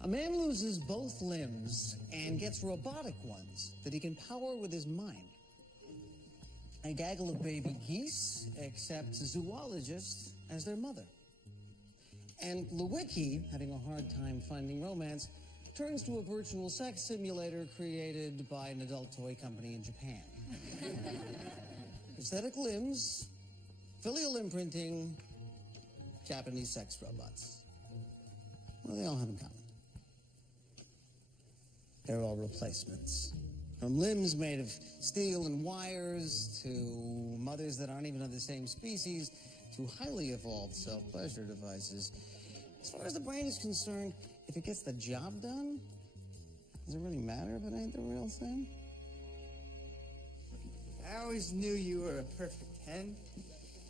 A man loses both limbs and gets robotic ones that he can power with his mind. A gaggle of baby geese accepts zoologists as their mother. And Lewicki, having a hard time finding romance, turns to a virtual sex simulator created by an adult toy company in Japan. Prosthetic limbs, filial imprinting, Japanese sex robots. What do they all have in common? They're all replacements. From limbs made of steel and wires, to mothers that aren't even of the same species, to highly evolved self-pleasure devices. As far as the brain is concerned, if it gets the job done, does it really matter if it ain't the real thing? I always knew you were a perfect 10,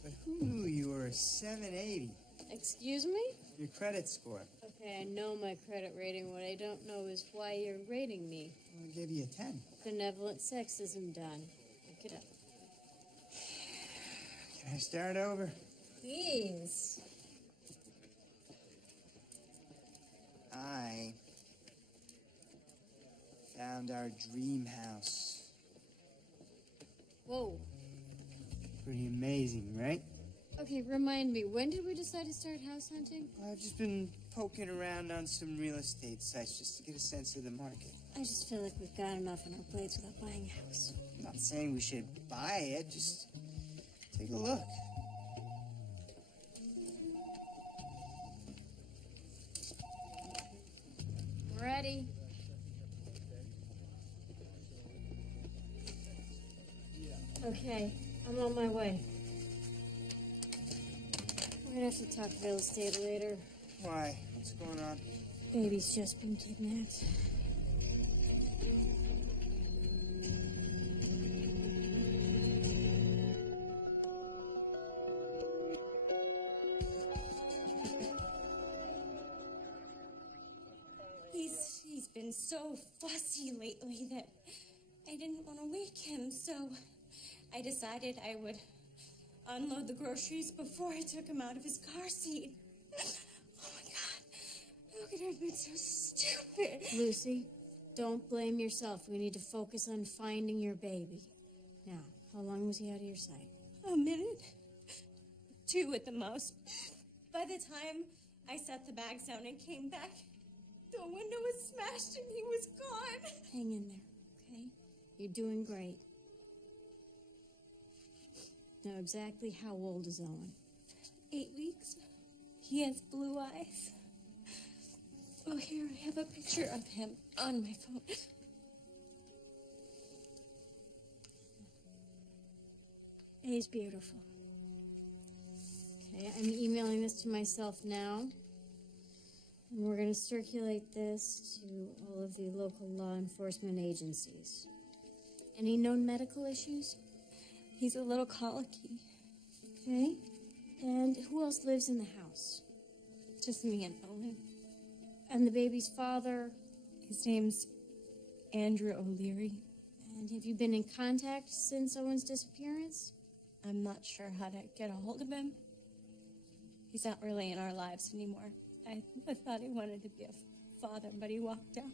but who knew you were a 780? Excuse me? Your credit score. Okay, I know my credit rating. What I don't know is why you're rating me. I gave you a 10. Benevolent sexism done. Look it up. Can I start over? Please. I found our dream house. Whoa. Pretty amazing, right? Okay, remind me, when did we decide to start house hunting? I've just been poking around on some real estate sites just to get a sense of the market. I just feel like we've got enough on our plates without buying a house. I'm not saying we should buy it, just take a look. Ready? Okay, I'm on my way. We're gonna have to talk real estate later. Why? What's going on? Baby's just been kidnapped. He's been so fussy lately that I didn't want to wake him, so I decided I would unload the groceries before I took him out of his car seat. Oh my God, how could I have been so stupid? Lucy, don't blame yourself. We need to focus on finding your baby. Now, how long was he out of your sight? A minute. 2 at the most. By the time I set the bags down and came back, the window was smashed and he was gone. Hang in there, okay? You're doing great. Now, exactly how old is Owen? 8 weeks. He has blue eyes. Oh, here, I have a picture of him on my phone. He's beautiful. Okay, I'm emailing this to myself now. And we're going to circulate this to all of the local law enforcement agencies. Any known medical issues? He's a little colicky. Okay. And who else lives in the house? Just me and Owen. And the baby's father? His name's Andrew O'Leary. And have you been in contact since Owen's disappearance? I'm not sure how to get a hold of him. He's not really in our lives anymore. I thought he wanted to be a father, but he walked out.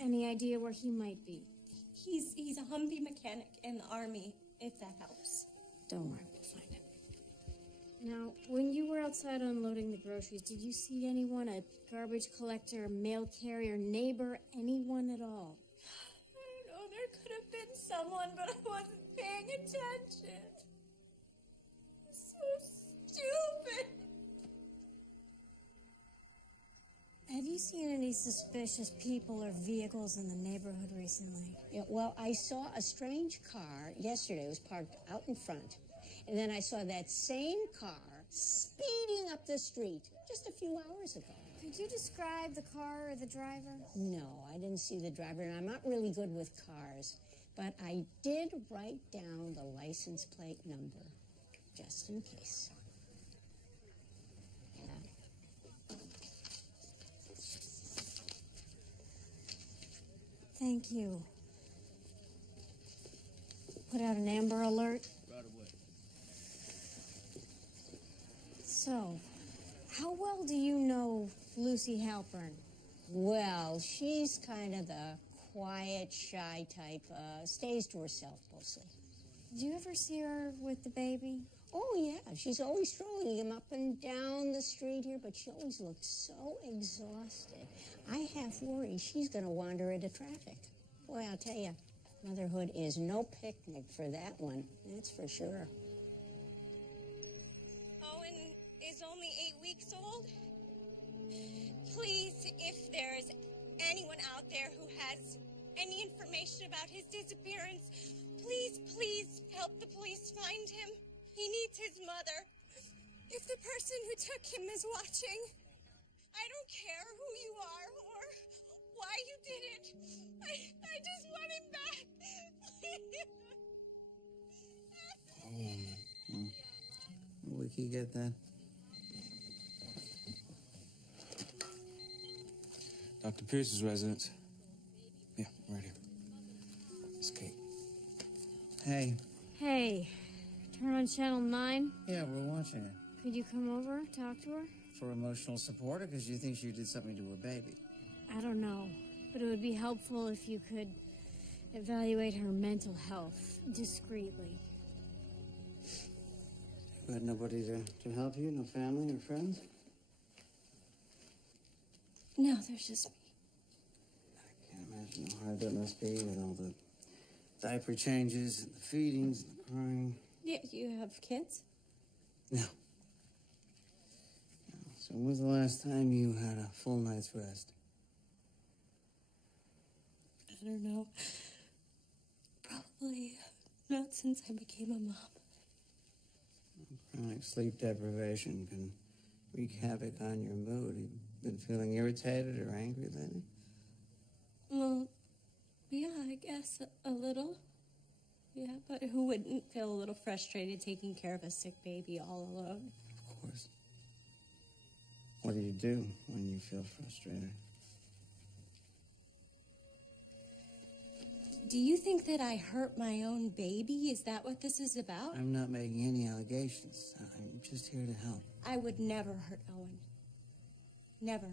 Any idea where he might be? He's a Humvee mechanic in the Army, if that helps. Don't worry, we'll find him. Now, when you were outside unloading the groceries, did you see anyone, a garbage collector, mail carrier, neighbor, anyone at all? I know there could have been someone, but I wasn't paying attention. So stupid. Have you seen any suspicious people or vehicles in the neighborhood recently? Yeah, well, I saw a strange car yesterday. It was parked out in front. And then I saw that same car speeding up the street just a few hours ago. Could you describe the car or the driver? No, I didn't see the driver, and I'm not really good with cars. But I did write down the license plate number, just in case. Yeah. Thank you. Put out an Amber Alert. Right away. So, how well do you know Lucy Halpern? Well, she's kind of the quiet, shy type, stays to herself mostly. Do you ever see her with the baby? Oh, yeah, she's always strolling him up and down the street here, but she always looks so exhausted. I half worry she's going to wander into traffic. Boy, I'll tell you, motherhood is no picnic for that one, that's for sure. Owen is only 8 weeks old. Please, if there's anyone out there who has any information about his disappearance, please help the police find him. He needs his mother. If the person who took him is watching, I don't care who you are or why you did it. I just want him back. We can get that. Dr. Pierce's residence. Yeah, right here. It's Kate. Hey. Hey, turn on channel 9. Yeah, we're watching it. Could you come over, talk to her? For emotional support or because you think she did something to her baby? I don't know, but it would be helpful if you could evaluate her mental health discreetly. You had nobody to help you? No family or friends? No, there's just me. I can't imagine how hard that must be with all the diaper changes, and the feedings, and the crying. Yeah, you have kids? No. So when was the last time you had a full night's rest? I don't know. Probably not since I became a mom. Chronic sleep deprivation can wreak havoc on your mood. You've been feeling irritated or angry lately? Well, yeah, I guess a little. Yeah, but who wouldn't feel a little frustrated taking care of a sick baby all alone? Of course. What do you do when you feel frustrated? Do you think that I hurt my own baby? Is that what this is about? I'm not making any allegations. I'm just here to help. I would never hurt Owen. Never.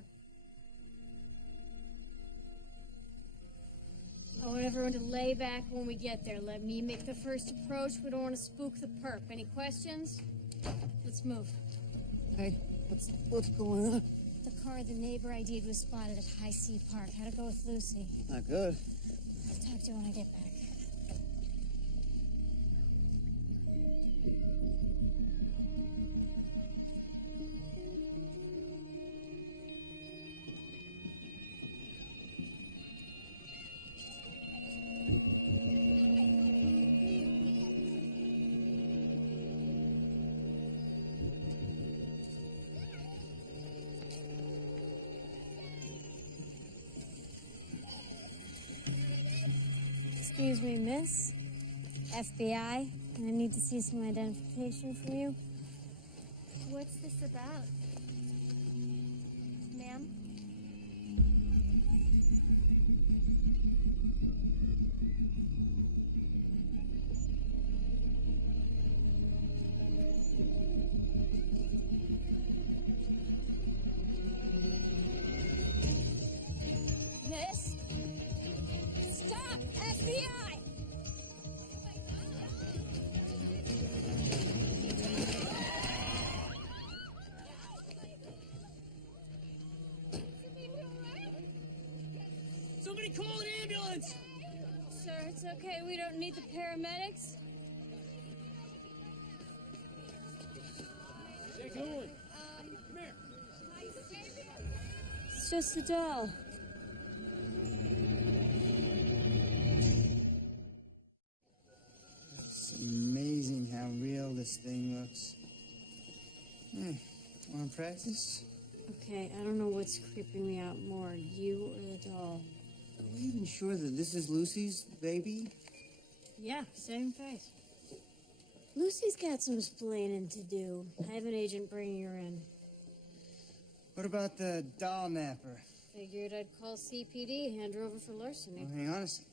I want everyone to lay back when we get there. Let me make the first approach. We don't want to spook the perp. Any questions? Let's move. Hey, what's going on? The car the neighbor ID'd was spotted at High Sea Park. How'd it go with Lucy? Not good. I'll talk to you when I get back. Excuse me, miss. FBI, I need to see some identification from you. What's this about? Ma'am? Miss? Stop! FBI! Somebody call an ambulance! Sir, it's okay. We don't need the paramedics. Take Owen. Come here. It's just a doll. It's amazing how real this thing looks. Want to practice? Okay, I don't know what's creeping me out more, you or the doll. Are we even sure that this is Lucy's baby? Yeah, same face. Lucy's got some splaining to do. I have an agent bringing her in. What about the doll napper? Figured I'd call CPD, hand her over for larceny. Well, hang on a second.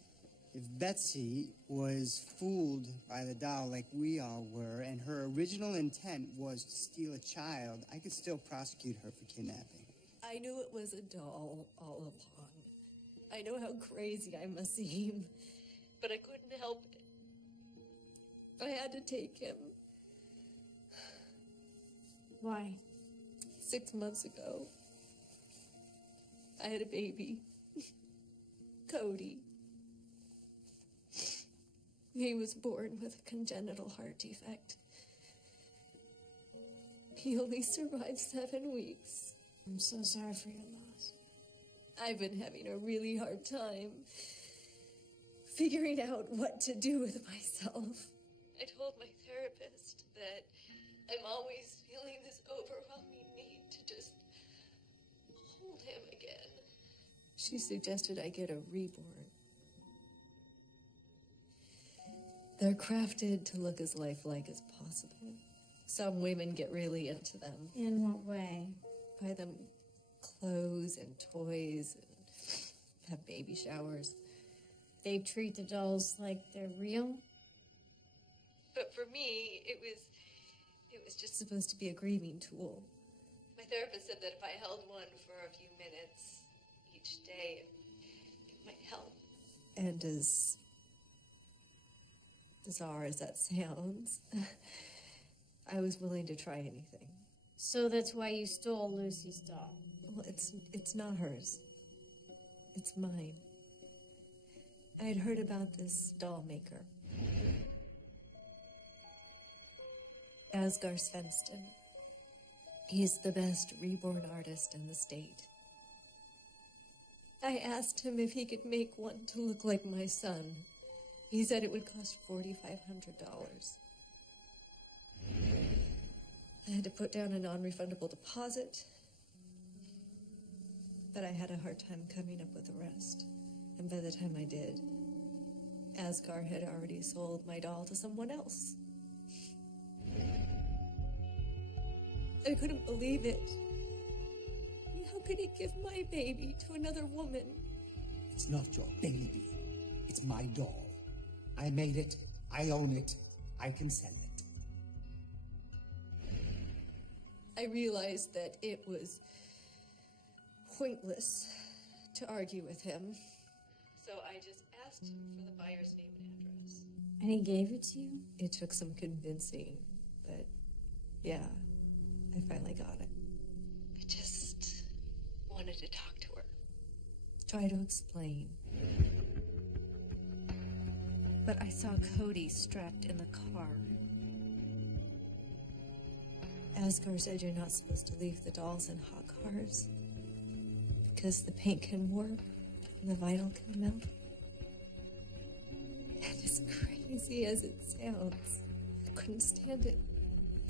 If Betsy was fooled by the doll like we all were, and her original intent was to steal a child, I could still prosecute her for kidnapping. I knew it was a doll all along. I know how crazy I must seem, but I couldn't help it. I had to take him. Why? 6 months ago, I had a baby, Cody. He was born with a congenital heart defect. He only survived 7 weeks. I'm so sorry for your loss. I've been having a really hard time figuring out what to do with myself. I told my therapist that I'm always feeling this overwhelming need to just hold him again. She suggested I get a reborn. They're crafted to look as lifelike as possible. Some women get really into them. In what way? Buy them clothes and toys and have baby showers. They treat the dolls like they're real? But for me, it was just supposed to be a grieving tool. My therapist said that if I held one for a few minutes each day, it might help. And as bizarre as that sounds, I was willing to try anything. So that's why you stole Lucy's doll? Well, it's not hers. It's mine. I had heard about this doll maker, Asghar Svensson. He's the best reborn artist in the state. I asked him if he could make one to look like my son. He said it would cost $4,500. I had to put down a non-refundable deposit, but I had a hard time coming up with the rest. And by the time I did, Asghar had already sold my doll to someone else. I couldn't believe it. How could he give my baby to another woman? It's not your baby. It's my doll. I made it. I own it. I can sell it. I realized that it was pointless to argue with him. So I just asked him for the buyer's name and address. And he gave it to you? It took some convincing, but yeah, I finally got it. I just wanted to talk to her. Try to explain. But I saw Cody strapped in the car. Asghar said you're not supposed to leave the dolls in hot cars because the paint can warp and the vinyl can melt. And as crazy as it sounds, I couldn't stand it.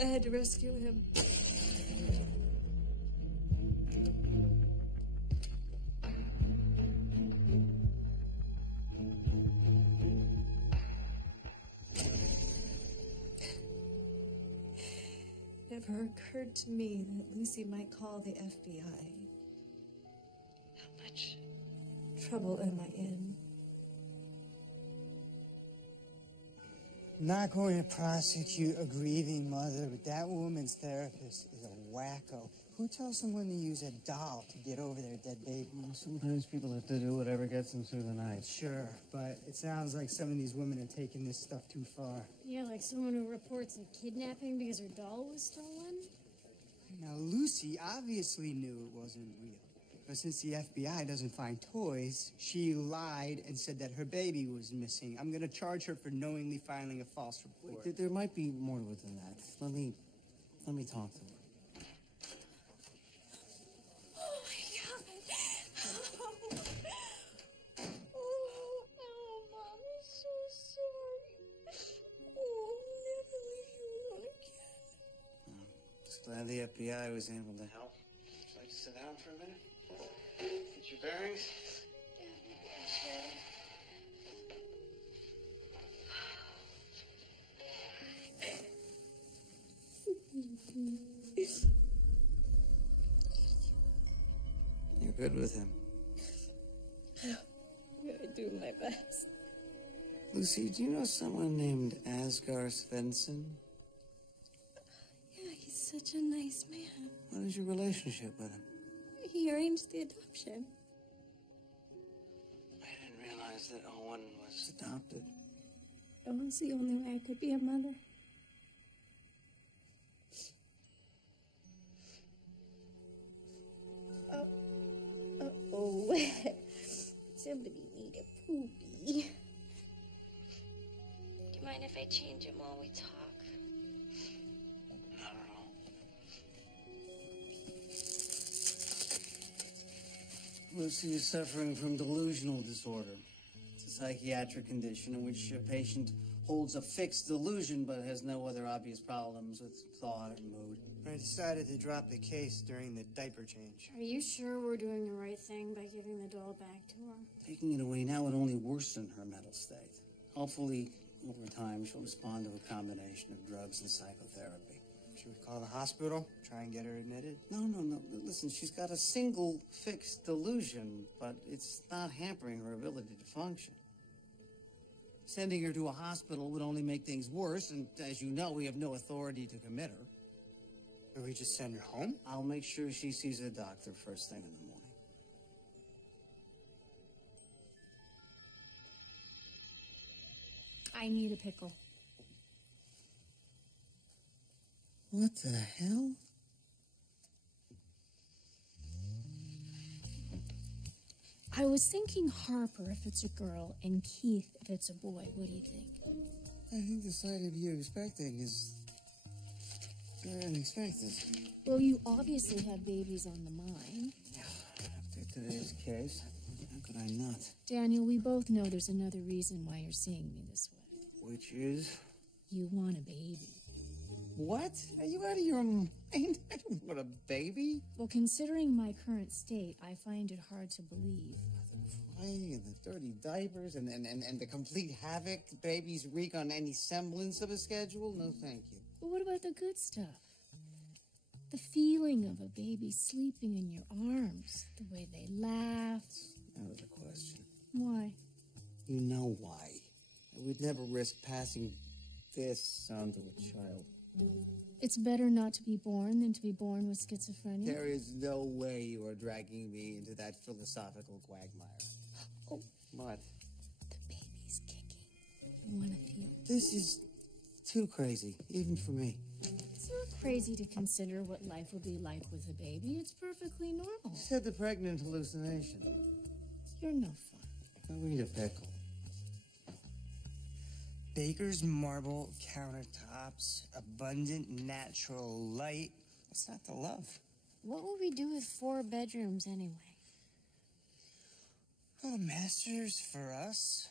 I had to rescue him. It never occurred to me that Lucy might call the FBI. How much trouble am I in? I'm not going to prosecute a grieving mother, but that woman's therapist is a wacko. Who tells someone to use a doll to get over their dead baby? Well, sometimes people have to do whatever gets them through the night. Sure, but it sounds like some of these women are taking this stuff too far. Yeah, like someone who reports a kidnapping because her doll was stolen? Now, Lucy obviously knew it wasn't real. But since the FBI doesn't find toys, she lied and said that her baby was missing. I'm going to charge her for knowingly filing a false report. Wait, there might be more to it than that. Let me talk to her. Oh my God. Oh, Mom, I'm so sorry. Oh, I'll never leave you alone again. Just glad the FBI was able to help. Would you like to sit down for a minute? Get your bearings? You're good with him. I'm gonna do my best. Lucy, do you know someone named Asghar Svensson? Yeah, he's such a nice man. What is your relationship with him? He arranged the adoption. I didn't realize that Owen was adopted. It was the only way I could be a mother. Oh, somebody need a poopy. Do you mind if I change him while we talk? Not at all. Lucy is suffering from delusional disorder. It's a psychiatric condition in which a patient holds a fixed delusion but has no other obvious problems with thought and mood. I decided to drop the case during the diaper change. Are you sure we're doing the right thing by giving the doll back to her? Taking it away now would only worsen her mental state. Hopefully, over time, she'll respond to a combination of drugs and psychotherapy. Should we call the hospital? Try and get her admitted? No. Listen, she's got a single fixed delusion, but it's not hampering her ability to function. Sending her to a hospital would only make things worse, and as you know, we have no authority to commit her. Or we just send her home? I'll make sure she sees a doctor first thing in the morning. I need a pickle. What the hell? I was thinking Harper if it's a girl and Keith if it's a boy. What do you think? I think the sight of you expecting is very unexpected. Well, you obviously have babies on the mind. After today's case, how could I not? Daniel, we both know there's another reason why you're seeing me this way. Which is? You want a baby. What? Are you out of your mind? I don't want a baby. Well, considering my current state, I find it hard to believe. The crying and the dirty diapers and the complete havoc babies wreak on any semblance of a schedule? No, thank you. But what about the good stuff? The feeling of a baby sleeping in your arms, the way they laugh. Out of the question. Why? You know why. I would never risk passing this on to a child. It's better not to be born than to be born with schizophrenia. There is no way you are dragging me into that philosophical quagmire. Oh. What? The baby's kicking. You want to feel? This is too crazy, even for me. It's not crazy to consider what life will be like with a baby. It's perfectly normal. You said the pregnant hallucination. You're no fun. Go eat a pickle. Baker's marble countertops, abundant natural light. What's not to love? What would we do with 4 bedrooms anyway? Well, a master's for us,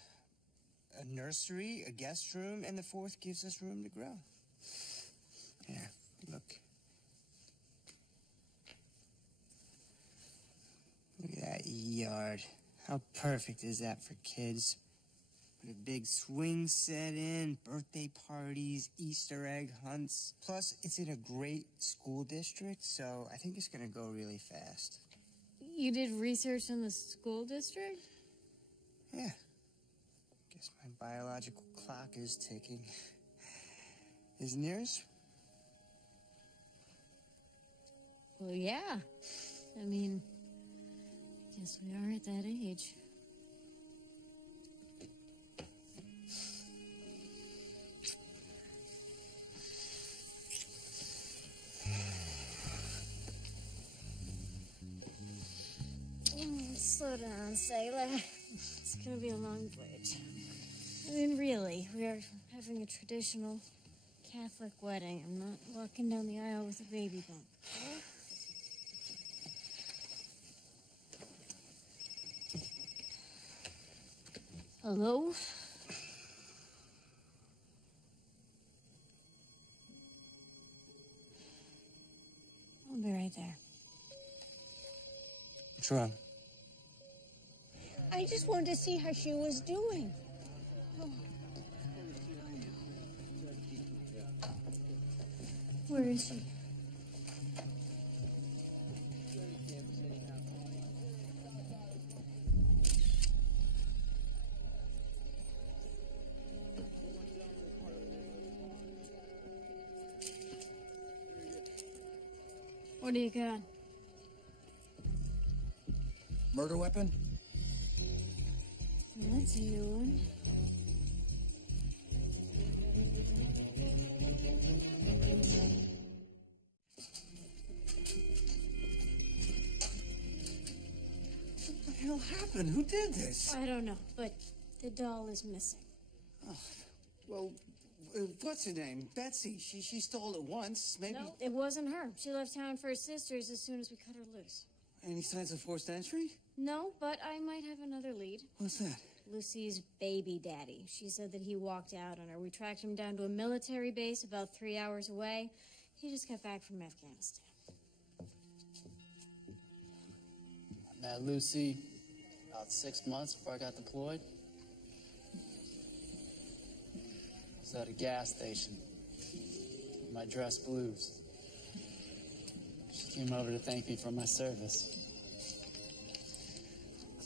a nursery, a guest room, and the 4th gives us room to grow. Here, look. Look at that yard. How perfect is that for kids? Put a big swing set in, birthday parties, Easter egg hunts. Plus, it's in a great school district, so I think it's gonna go really fast. You did research on the school district? Yeah. Guess my biological clock is ticking. Isn't yours? Well, yeah. I mean, I guess we are at that age. Slow down, sailor. It's gonna be a long voyage. I mean, really, we are having a traditional Catholic wedding. I'm not walking down the aisle with a baby bump. Hello? I'll be right there. What's wrong? I just wanted to see how she was doing. Where is she? What do you got? Murder weapon? That's a new one. What the hell happened? Who did this? I don't know, but the doll is missing. Oh, well, what's her name? Betsy. She stole it once. Maybe. No, it wasn't her. She left town for her sisters as soon as we cut her loose. Any signs of forced entry? No, but I might have another lead. What's that? Lucy's baby daddy. She said that he walked out on her. We tracked him down to a military base about 3 hours away. He just got back from Afghanistan. I met Lucy about 6 months before I got deployed. I was at a gas station with my dress blues. She came over to thank me for my service.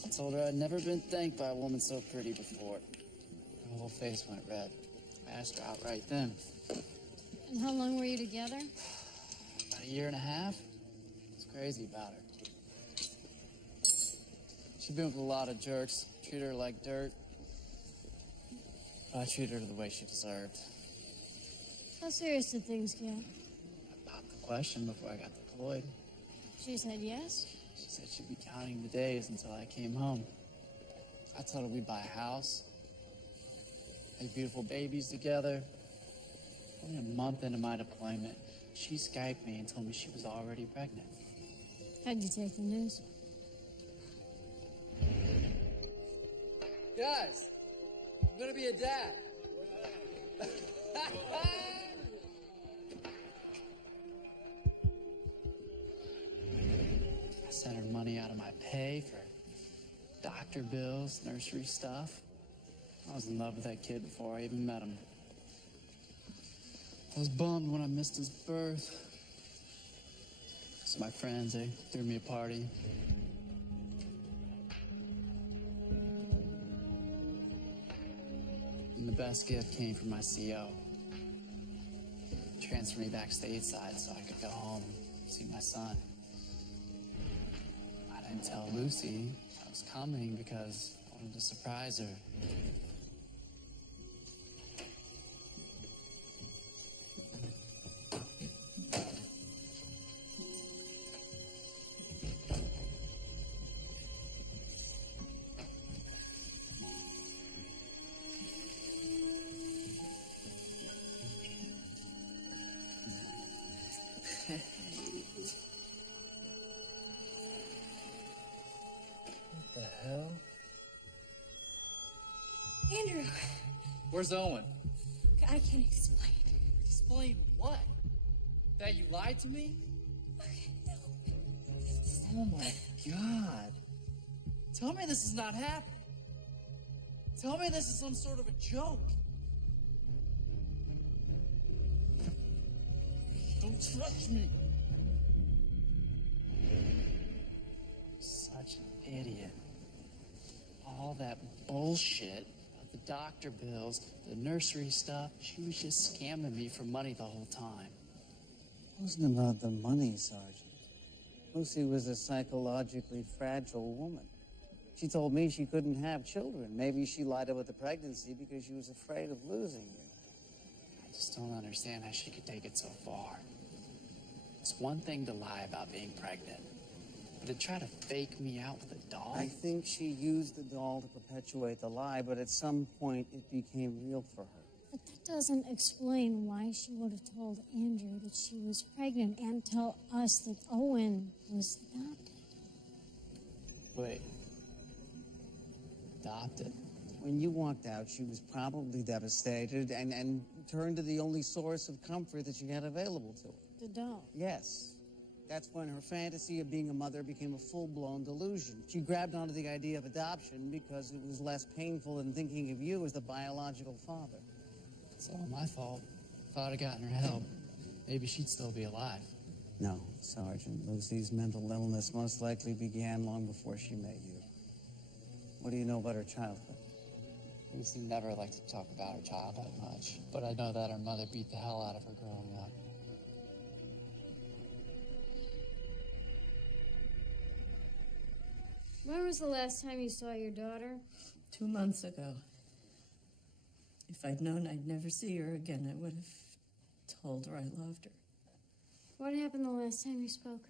I told her I'd never been thanked by a woman so pretty before. Her whole face went red. I asked her outright then. And how long were you together? About a year and a half. I was crazy about her. She'd been with a lot of jerks, treated her like dirt. I treated her the way she deserved. How serious did things get? I popped the question before I got deployed. She said yes? She said she'd be counting the days until I came home. I told her we'd buy a house, make beautiful babies together. Only a month into my deployment, she Skyped me and told me she was already pregnant. How'd you take the news? Guys, I'm gonna be a dad. I sent her money out of my pay for doctor bills, nursery stuff. I was in love with that kid before I even met him. I was bummed when I missed his birth. So my friends, they threw me a party. And the best gift came from my CO. Transferred me back stateside so I could go home and see my son. I didn't tell Lucy I was coming because I wanted to surprise her. What the hell? Andrew, Where's Owen? I can't explain. Explain what? That you lied to me? Oh my God. Tell me this is not happening. Tell me this is some sort of a joke. Don't touch me. Such an idiot. All that bullshit about the doctor bills, the nursery stuff, she was just scamming me for money the whole time. It wasn't about the money, Sergeant. Lucy was a psychologically fragile woman. She told me she couldn't have children. Maybe she lied about the pregnancy because she was afraid of losing you. I just don't understand how she could take it so far. It's one thing to lie about being pregnant, but to try to fake me out with a doll? I think she used the doll to perpetuate the lie, but at some point it became real for her. But that doesn't explain why she would have told Andrew that she was pregnant and tell us that Owen was adopted. Wait. Adopted? When you walked out, she was probably devastated and turned to the only source of comfort that she had available to her. The doll. Yes. That's when her fantasy of being a mother became a full-blown delusion. She grabbed onto the idea of adoption because it was less painful than thinking of you as the biological father. It's all my fault. If I'd have gotten her help, maybe she'd still be alive. No, Sergeant. Lucy's mental illness most likely began long before she met you. What do you know about her childhood? Lucy never liked to talk about her childhood much, but I know that her mother beat the hell out of her growing up. When was the last time you saw your daughter? 2 months ago. If I'd known I'd never see her again, I would have told her I loved her. What happened the last time you spoke?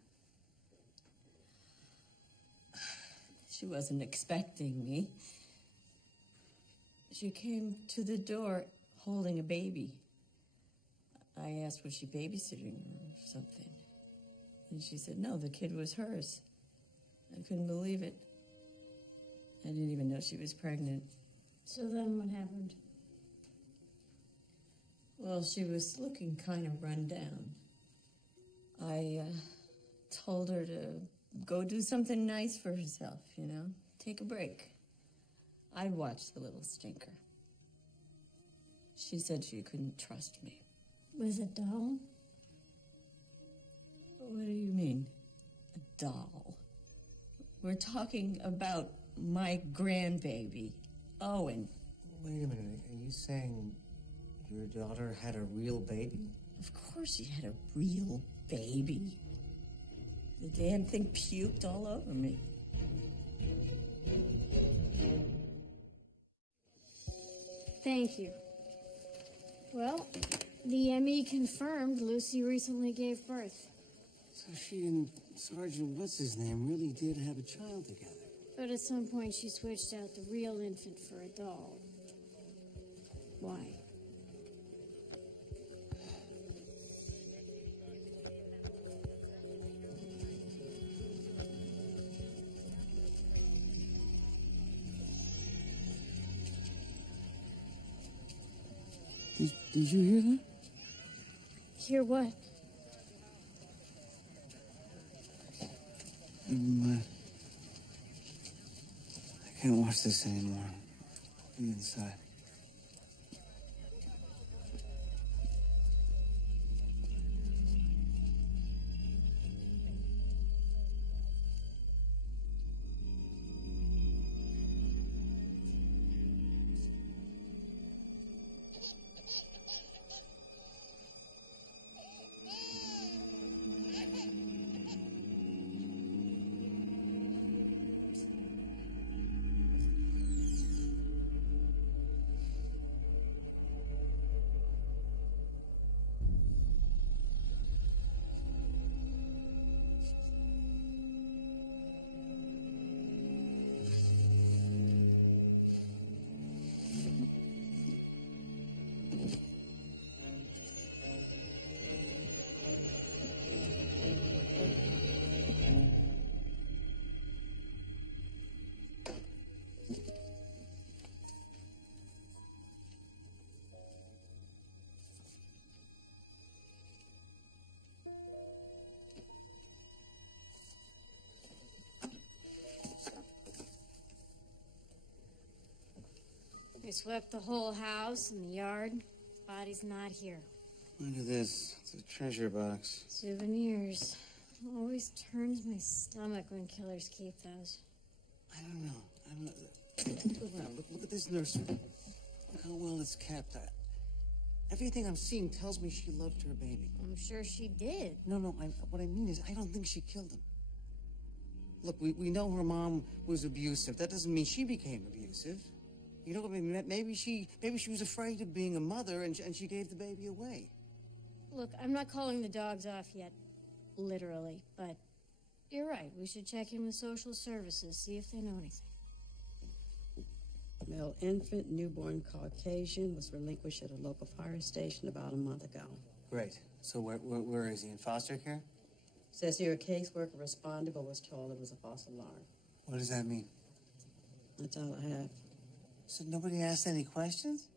She wasn't expecting me. She came to the door holding a baby. I asked, was she babysitting or something? And she said, no, the kid was hers. I couldn't believe it. I didn't even know she was pregnant. So then what happened? Well, she was looking kind of run down. I told her to go do something nice for herself, you know? Take a break. I'd watch the little stinker. She said she couldn't trust me. With a doll? What do you mean, a doll? We're talking about my grandbaby, Owen. Wait a minute. Are you saying your daughter had a real baby? Of course she had a real baby. The damn thing puked all over me. Thank you. Well, the ME confirmed Lucy recently gave birth. So she and Sergeant What's-His-Name really did have a child together. But at some point she switched out the real infant for a doll. Why? Did you hear that? Hear what? Never mind. I can't watch this anymore. I'll be inside. They swept the whole house and the yard. Body's not here. Look at this. It's a treasure box. Souvenirs. Always turns my stomach when killers keep those. I don't know. Look around. Look at this nursery. Look how well it's kept. Everything I'm seeing tells me she loved her baby. I'm sure she did. No. What I mean is, I don't think she killed him. Look, we know her mom was abusive. That doesn't mean she became abusive. You know, I mean, maybe she was afraid of being a mother and she gave the baby away. Look, I'm not calling the dogs off yet, literally, but you're right. We should check in with social services, see if they know anything. Male infant, newborn Caucasian, was relinquished at a local fire station about a month ago. Great. So where is he? In foster care? Says here a caseworker responded but was told it was a false alarm. What does that mean? That's all I have. So nobody asked any questions?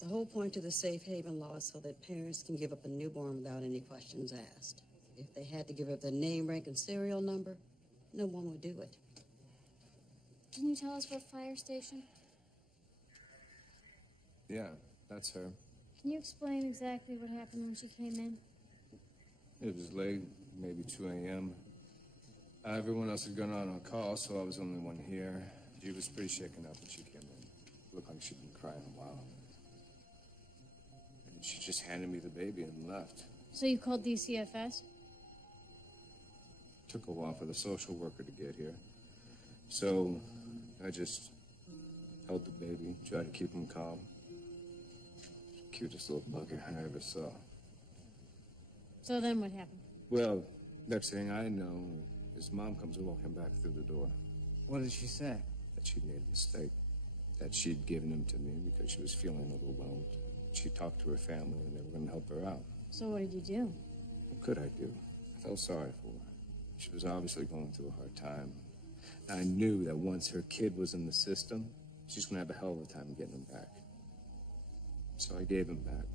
The whole point of the safe haven law is so that parents can give up a newborn without any questions asked. If they had to give up their name, rank, and serial number, no one would do it. Can you tell us what fire station? Yeah, that's her. Can you explain exactly what happened when she came in? It was late, maybe 2 a.m. Everyone else had gone out on call, so I was the only one here. She was pretty shaken up when she came in. Looked like she'd been crying a while. And she just handed me the baby and left. So you called DCFS? Took a while for the social worker to get here. So I just held the baby, tried to keep him calm. Cutest little bugger I ever saw. So then what happened? Well, next thing I know, his mom comes walking back through the door. What did she say? That she'd made a mistake. That she'd given him to me because she was feeling overwhelmed. She talked to her family and they were going to help her out. So what did you do? What could I do? I felt sorry for her. She was obviously going through a hard time. And I knew that once her kid was in the system, she's going to have a hell of a time getting him back. So I gave him back.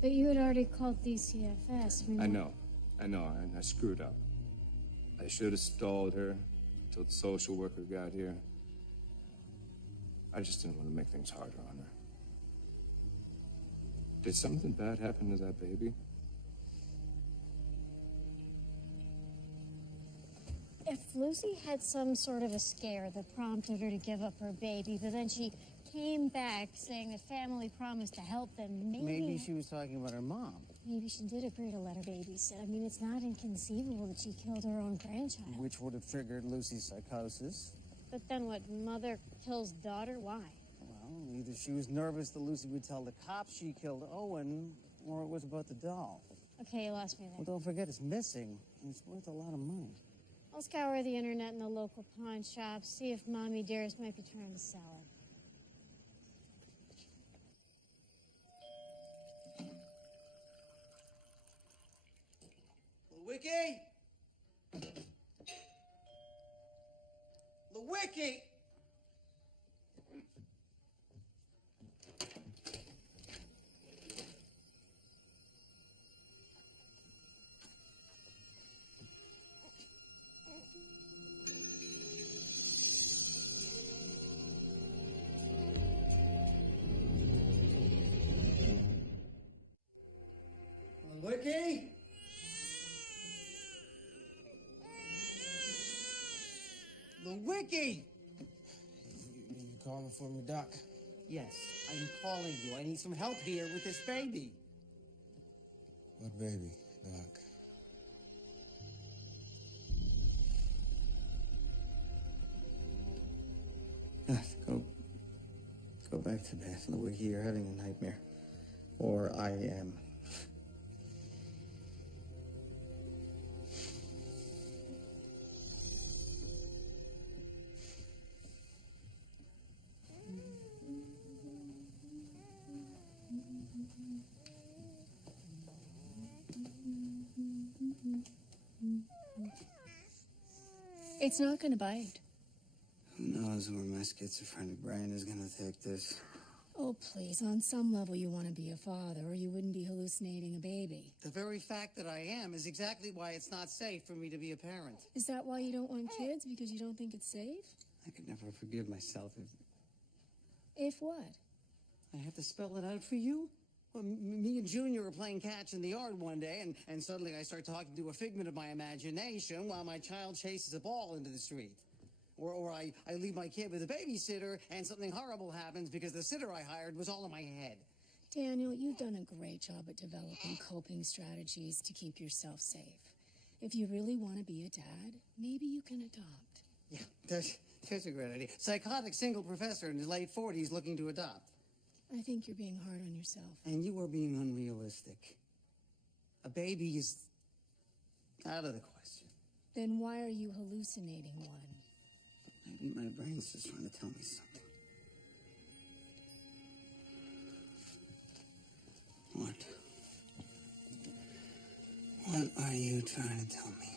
But you had already called DCFS. I know, and I screwed up. I should have stalled her until the social worker got here. I just didn't want to make things harder on her. Did something bad happen to that baby? If Lucy had some sort of a scare that prompted her to give up her baby, but then she came back saying the family promised to help them, Maybe she was talking about her mom. Maybe she did agree to let her babysit. I mean, it's not inconceivable that she killed her own grandchild. Which would have triggered Lucy's psychosis. But then what, mother kills daughter? Why? Well, either she was nervous that Lucy would tell the cops she killed Owen, or it was about the doll. Okay, you lost me there. Well, don't forget it's missing, and it's worth a lot of money. I'll scour the internet and the local pawn shops, see if Mommy Dearest might be trying to sell it. Lewicki! Lewicki! Lewicki? Lewicki! You calling for me, Doc? Yes, I'm calling you. I need some help here with this baby. What baby, Doc? Go back to bed, Lewicki. You're having a nightmare. Or I am. It's not gonna bite. Who knows where my schizophrenic brain is gonna take this? Oh, please, on some level you want to be a father, or you wouldn't be hallucinating a baby. The very fact that I am is exactly why it's not safe for me to be a parent. Is that why you don't want kids? Because you don't think it's safe? I could never forgive myself if... If what? I have to spell it out for you? Well, me and Junior were playing catch in the yard one day, and suddenly I start talking to a figment of my imagination while my child chases a ball into the street. Or I leave my kid with a babysitter, and something horrible happens because the sitter I hired was all in my head. Daniel, you've done a great job at developing coping strategies to keep yourself safe. If you really want to be a dad, maybe you can adopt. Yeah, that's a great idea. Psychotic single professor in his late 40s looking to adopt. I think you're being hard on yourself. And you are being unrealistic. A baby is out of the question. Then why are you hallucinating one? Maybe my brain's just trying to tell me something. What? What are you trying to tell me?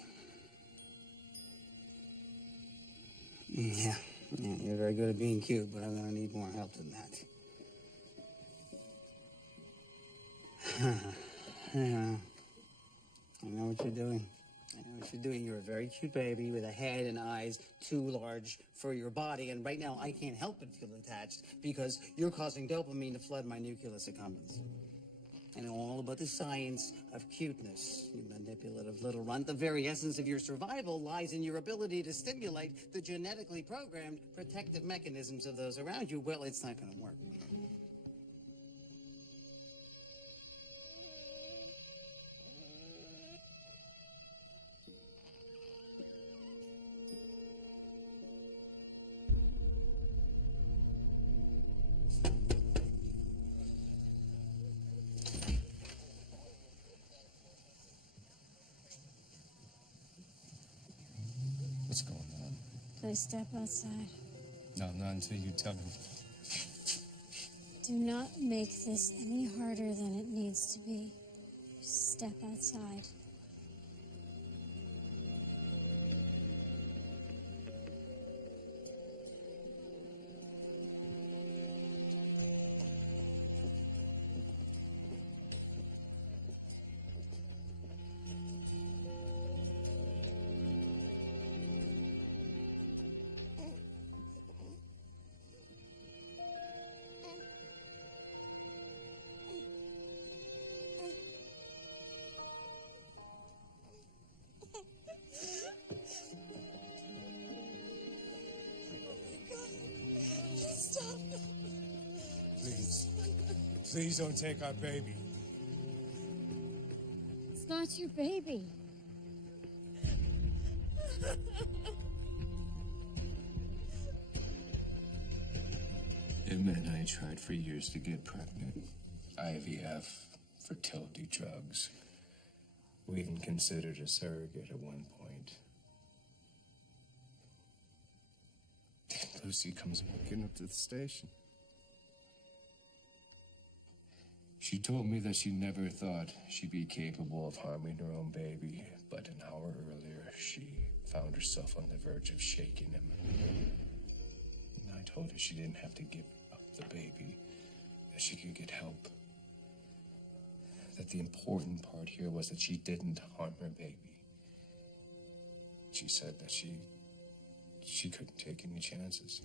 Yeah, you're very good at being cute, but I'm gonna need more help than that. Yeah. I know what you're doing. I know what you're doing. You're a very cute baby with a head and eyes too large for your body, and right now I can't help but feel attached because you're causing dopamine to flood my nucleus accumbens. I know all about the science of cuteness, you manipulative little runt. The very essence of your survival lies in your ability to stimulate the genetically programmed protective mechanisms of those around you. Well, it's not going to work. Should I step outside? No, not until you tell me. Do not make this any harder than it needs to be. Just step outside. Please. Please don't take our baby. It's not your baby. It meant I tried for years to get pregnant. IVF, fertility drugs. We even considered a surrogate at one point. Then Lucy comes walking up to the station. She told me that she never thought she'd be capable of harming her own baby, but an hour earlier, she found herself on the verge of shaking him. And I told her she didn't have to give up the baby, that she could get help. That the important part here was that she didn't harm her baby. She said that she couldn't take any chances.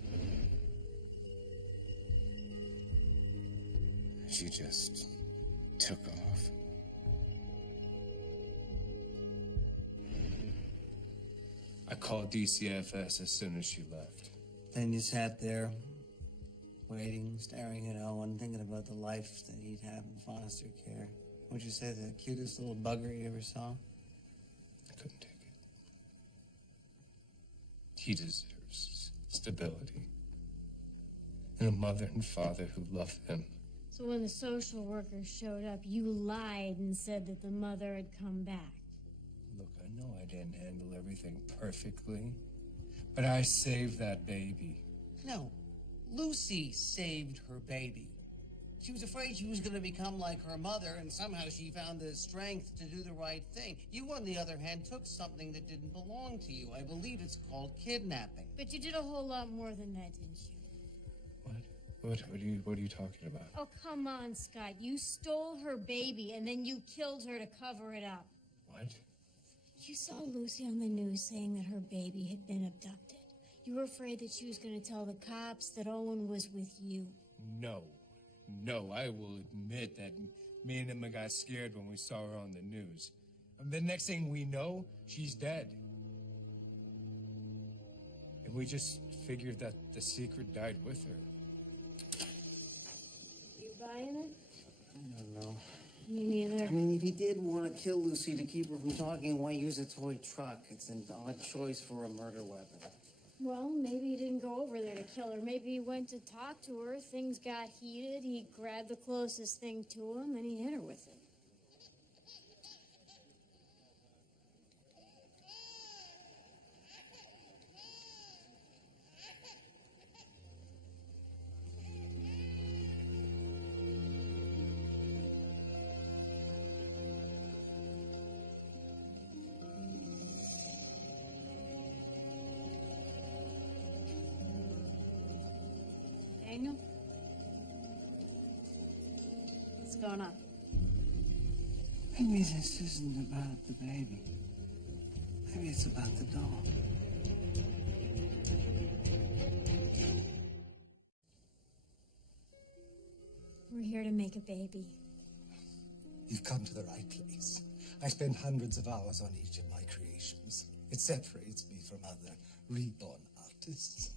She just took off. I called DCFS as soon as she left. Then you sat there, waiting, staring at Owen, thinking about the life that he'd have in foster care. What'd you say, the cutest little bugger you ever saw? I couldn't take it. He deserves stability. And a mother and father who love him. So when the social worker showed up, you lied and said that the mother had come back. Look, I know I didn't handle everything perfectly, but I saved that baby. No, Lucy saved her baby. She was afraid she was going to become like her mother, and somehow she found the strength to do the right thing. You, on the other hand, took something that didn't belong to you. I believe it's called kidnapping. But you did a whole lot more than that, didn't you? What are you talking about? Oh, come on, Scott. You stole her baby, and then you killed her to cover it up. What? You saw Lucy on the news saying that her baby had been abducted. You were afraid that she was going to tell the cops that Owen was with you. No, I will admit that me and Emma got scared when we saw her on the news. And the next thing we know, she's dead. And we just figured that the secret died with her. You buying it? I don't know. Me neither. I mean, if he did want to kill Lucy to keep her from talking, why use a toy truck? It's an odd choice for a murder weapon. Well, maybe he didn't go over there to kill her. Maybe he went to talk to her. Things got heated. He grabbed the closest thing to him, and he hit her with it. Daniel? What's going on? Maybe this isn't about the baby. Maybe it's about the doll. We're here to make a baby. You've come to the right place. I spend hundreds of hours on each of my creations. It separates me from other reborn artists.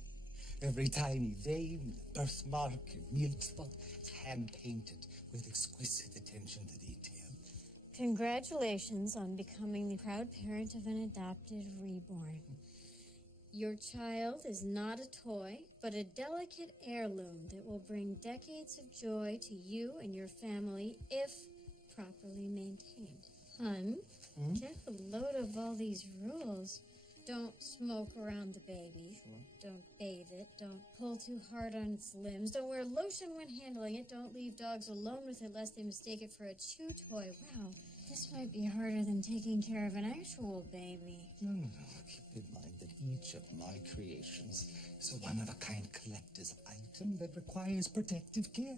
Every tiny vein, birthmark, milk spot is hand-painted with exquisite attention to detail. Congratulations on becoming the proud parent of an adopted reborn. Your child is not a toy, but a delicate heirloom that will bring decades of joy to you and your family if properly maintained. Hun, get a load of all these rules. Don't smoke around the baby. Sure. Don't bathe it. Don't pull too hard on its limbs. Don't wear lotion when handling it. Don't leave dogs alone with it lest they mistake it for a chew toy. Wow, this might be harder than taking care of an actual baby. No. Keep in mind that each of my creations is a one-of-a-kind collector's item that requires protective care.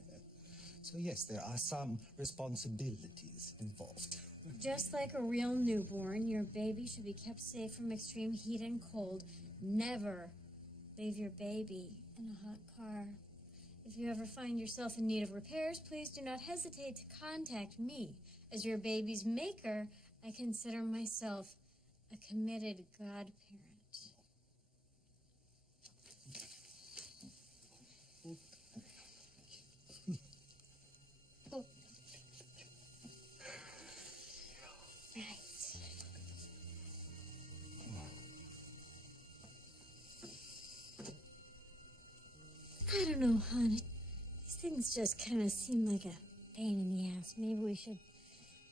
So yes, there are some responsibilities involved. Just like a real newborn, your baby should be kept safe from extreme heat and cold. Never leave your baby in a hot car. If you ever find yourself in need of repairs, please do not hesitate to contact me. As your baby's maker, I consider myself a committed godparent. I don't know, hon. These things just kind of seem like a pain in the ass. Maybe we should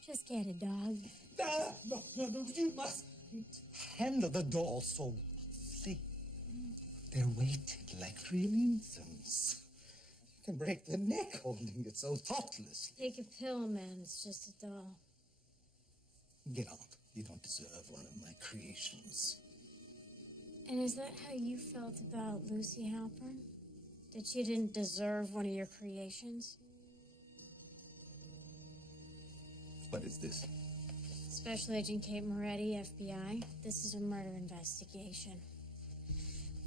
just get a dog. No, you must handle the doll so lovely. They're weighted like real infants. You can break their neck holding it so thoughtlessly. Take a pill, man. It's just a doll. Get out. You don't deserve one of my creations. And is that how you felt about Lucy Halpern? That you didn't deserve one of your creations? What is this? Special Agent Kate Moretti, FBI. This is a murder investigation.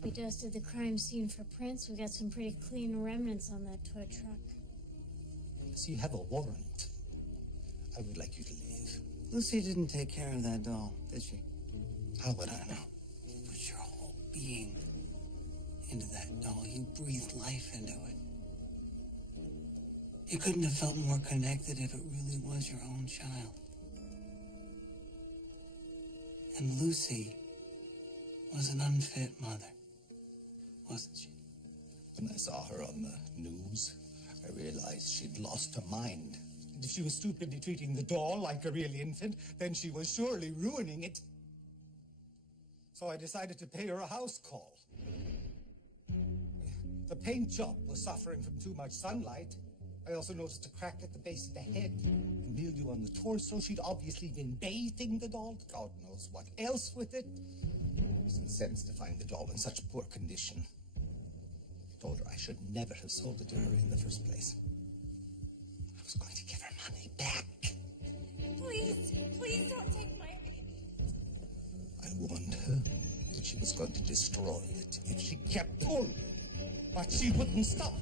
We dusted the crime scene for prints. We got some pretty clean remnants on that toy truck. So you have a warrant. I would like you to leave. Lucy didn't take care of that doll, did she? How would I know? You put your whole being into that doll. You breathed life into it. You couldn't have felt more connected if it really was your own child. And Lucy was an unfit mother, wasn't she? When I saw her on the news, I realized she'd lost her mind. And if she was stupidly treating the doll like a real infant, then she was surely ruining it. So I decided to pay her a house call. The paint job was suffering from too much sunlight. I also noticed a crack at the base of the head and mildew on the torso. She'd obviously been bathing the doll. God knows what else with it. I was incensed to find the doll in such poor condition. I told her I should never have sold it to her in the first place. I was going to give her money back. Please don't take my baby. I warned her that she was going to destroy it if she kept pulling. But she wouldn't stop.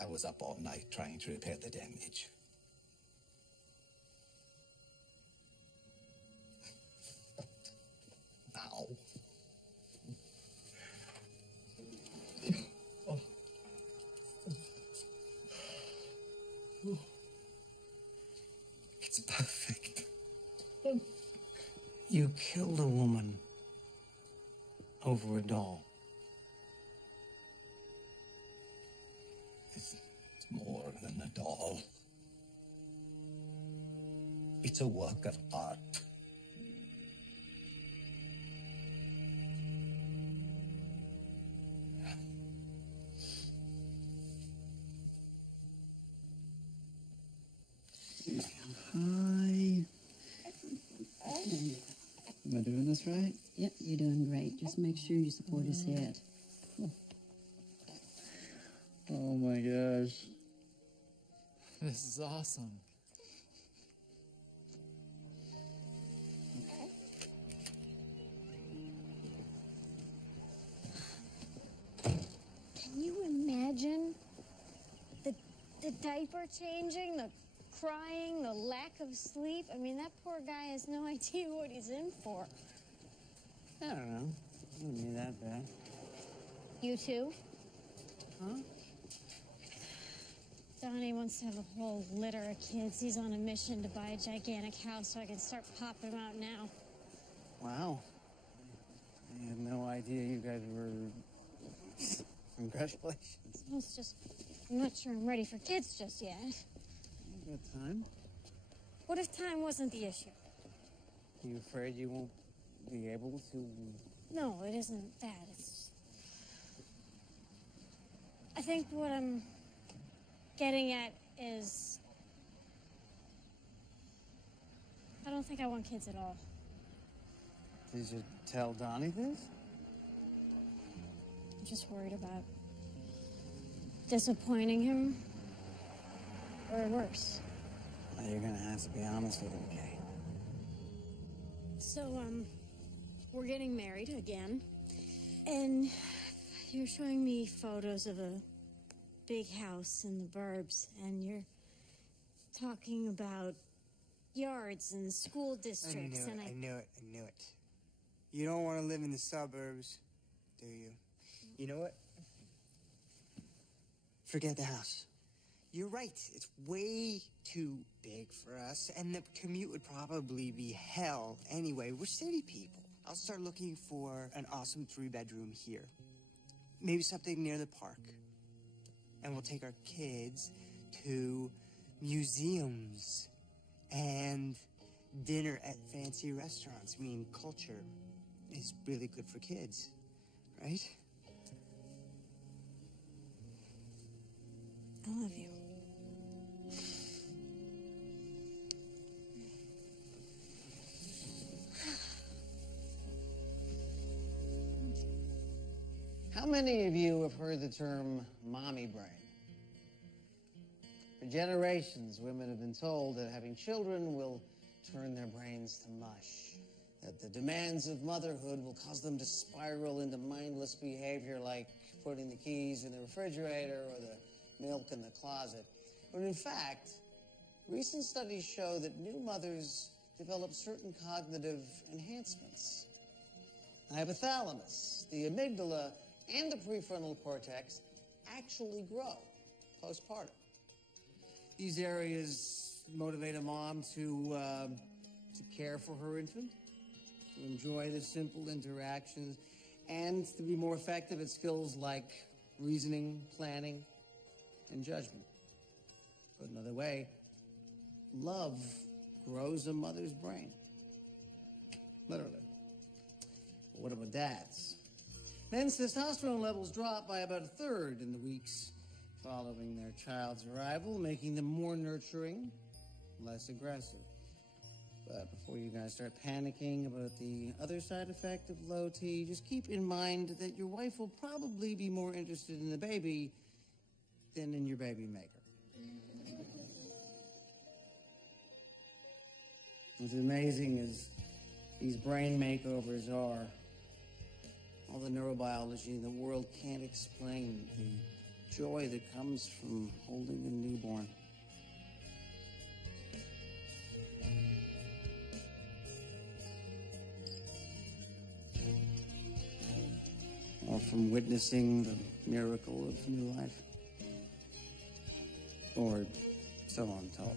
I was up all night trying to repair the damage. But now... It's perfect. You killed a woman over a doll. It's more than a doll. It's a work of art. Hi. Am I doing this right? Yep, you're doing great. Just make sure you support his head. Oh my gosh. This is awesome. Can you imagine the diaper changing, the crying, the lack of sleep? I mean, that poor guy has no idea what he's in for. I don't know. It wouldn't be that bad. You too? Huh? Donnie wants to have a whole litter of kids. He's on a mission to buy a gigantic house so I can start popping them out now. Wow. I had no idea you guys were... Congratulations. It's just I'm not sure I'm ready for kids just yet. You got time? What if time wasn't the issue? You afraid you won't be able to? No, it isn't that. It's... I think what I'm getting at is... I don't think I want kids at all. Did you tell Donnie this? I'm just worried about disappointing him, or worse. Well, you're gonna have to be honest with him, Kay. So, we're getting married again, and you're showing me photos of a big house in the burbs, and you're talking about yards and school districts, I knew it. You don't want to live in the suburbs, do you? You know what? Forget the house. You're right. It's way too big for us, and the commute would probably be hell anyway. We're city people. I'll start looking for an awesome 3-bedroom here. Maybe something near the park. And we'll take our kids to museums and dinner at fancy restaurants. I mean, culture is really good for kids, right? I love you. How many of you have heard the term mommy brain? For generations, women have been told that having children will turn their brains to mush, that the demands of motherhood will cause them to spiral into mindless behavior like putting the keys in the refrigerator or the milk in the closet. But in fact, recent studies show that new mothers develop certain cognitive enhancements. The hypothalamus, the amygdala, and the prefrontal cortex actually grow postpartum. These areas motivate a mom to care for her infant, to enjoy the simple interactions, and to be more effective at skills like reasoning, planning, and judgment. Put another way, love grows a mother's brain. Literally. But what about dads? Men's testosterone levels drop by about 1/3 in the weeks following their child's arrival, making them more nurturing, less aggressive. But before you guys start panicking about the other side effect of low T, just keep in mind that your wife will probably be more interested in the baby than in your baby maker. As amazing as these brain makeovers are, all the neurobiology in the world can't explain the joy that comes from holding a newborn. Or from witnessing the miracle of new life. Or so I'm told.